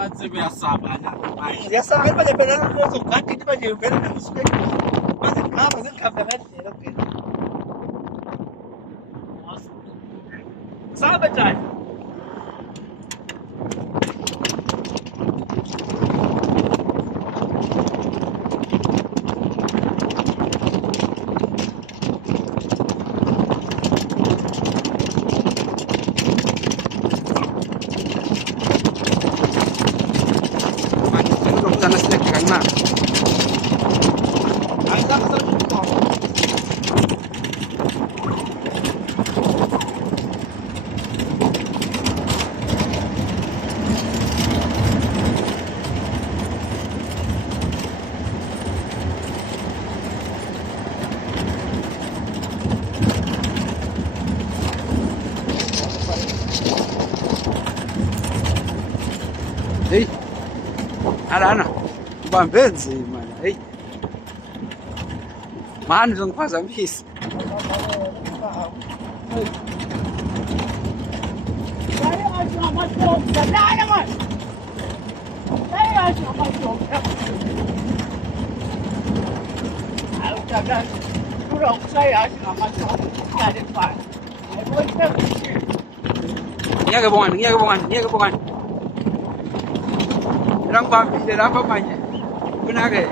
Anzi kuyasaba la. Siyasaba kanti manje phela lezogadi into manje vele ngisuke ngihamba ngikhambe ngandlela phela. Sahamba njani? Sana snack kan na. Ay, nakasarap ito. Hey. Ana. Ubambe nzima. Hey. Mani uzongiphazamisa. Ngiyake bongan. Orang bambile lapha manje. Kunake.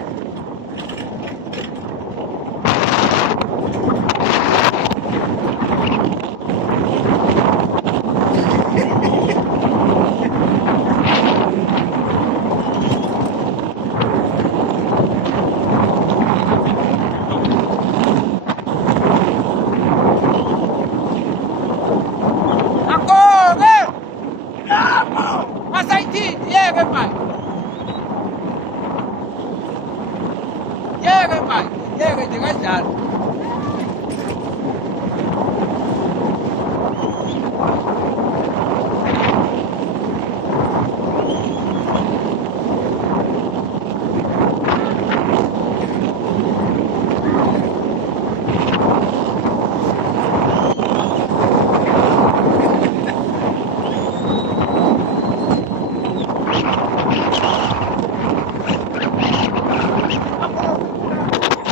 Yega, pai. Yega, de gajado.